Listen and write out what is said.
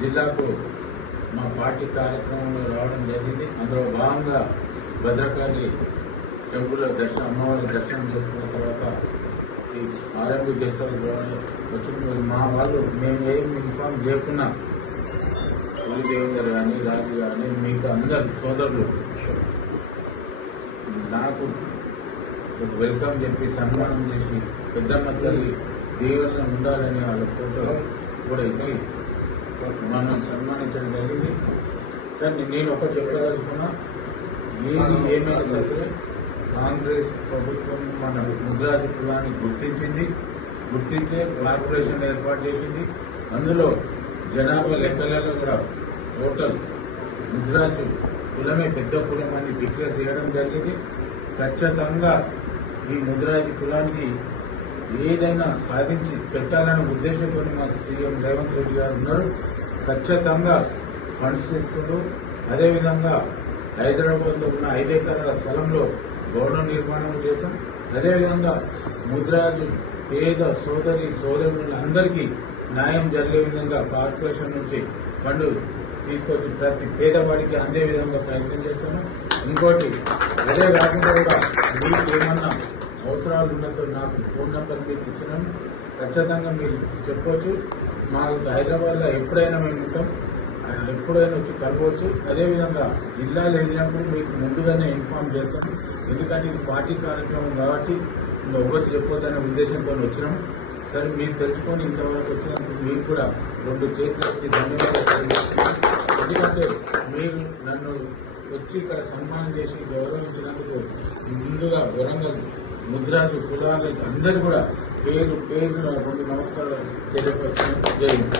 జిల్లాకు మా పార్టీ కార్యక్రమంలో రావడం జరిగింది. అందులో భాగంగా భద్రకాళి టెంపుల్లో అమ్మవారి దర్శనం చేసుకున్న తర్వాత ఈ ఆర్ఎంపీ గెస్ట్ హౌస్ వచ్చింది. మా వాళ్ళు మేము ఏం ఇన్ఫార్మ్ చేయకున్నా పులి దేవేందర్ కానీ రాజు కానీ మీకు అందరు సోదరులు నాకు వెల్కమ్ చెప్పి సన్మానం చేసి పెద్దమ్మ తల్లి దీవెన ఉండాలని వాళ్ళ ఫోటో కూడా ఇచ్చి మనం సన్మానించడం జరిగింది. కానీ నేను ఒకటి చెప్పదలుచుకున్నా, ఏది ఏమైనా సరే కాంగ్రెస్ ప్రభుత్వం మన ముద్రాజు కులాన్ని గుర్తించే కార్పొరేషన్ ఏర్పాటు చేసింది. అందులో జనాభా లెక్కలలో కూడా టోటల్ ముద్రాజు కులమే పెద్ద కులం అని డిక్లేర్ చేయడం జరిగింది. ఖచ్చితంగా ఈ ముద్రాజు కులానికి ఏదైనా సాధించి పెట్టాలనే ఉద్దేశంతో మా సీఎం రేవంత్ రెడ్డి గారు ఉన్నారు. ఖచ్చితంగా ఫండ్స్ ఇస్తూ అదేవిధంగా హైదరాబాద్లో ఉన్న 5 ఎకరాల స్థలంలో భవనం నిర్మాణం చేస్తాం. అదేవిధంగా ముద్రాజు పేద సోదరులందరికీ న్యాయం జరిగే విధంగా కార్పొరేషన్ నుంచి ఫండ్ తీసుకొచ్చి ప్రతి పేదవాడికి అందే విధంగా ప్రయత్నం చేస్తాము. ఇంకోటి అదే కాకుండా కూడా మీకు ఏమన్నా అవసరాలు ఉన్నతో నాకు ఫోన్ నెంబర్ మీకు ఇచ్చినాను. ఖచ్చితంగా మీరు చెప్పవచ్చు. మా హైదరాబాద్లో ఎప్పుడైనా మేము ఉంటాం, ఎప్పుడైనా వచ్చి కలవచ్చు. అదేవిధంగా జిల్లాలో వెళ్ళినప్పుడు మీకు ముందుగానే ఇన్ఫార్మ్ చేస్తాం. ఎందుకంటే ఇది పార్టీ కార్యక్రమం కాబట్టి ఒకటి చెప్పొద్దనే ఉద్దేశంతో వచ్చినాం. సరే, మీరు తెలుసుకొని ఇంతవరకు వచ్చినందుకు మీకు కూడా 2 చేతులకి ధన్యవాదాలు. ఎందుకంటే మీరు నన్ను వచ్చి ఇక్కడ సన్మానం చేసి గౌరవించినందుకు ముందుగా వరంగల్ ముద్రాజు కులాలకు అందరూ కూడా పేరు 2 నమస్కారాలు తెలియపరుస్తున్నాను. జై హింద్.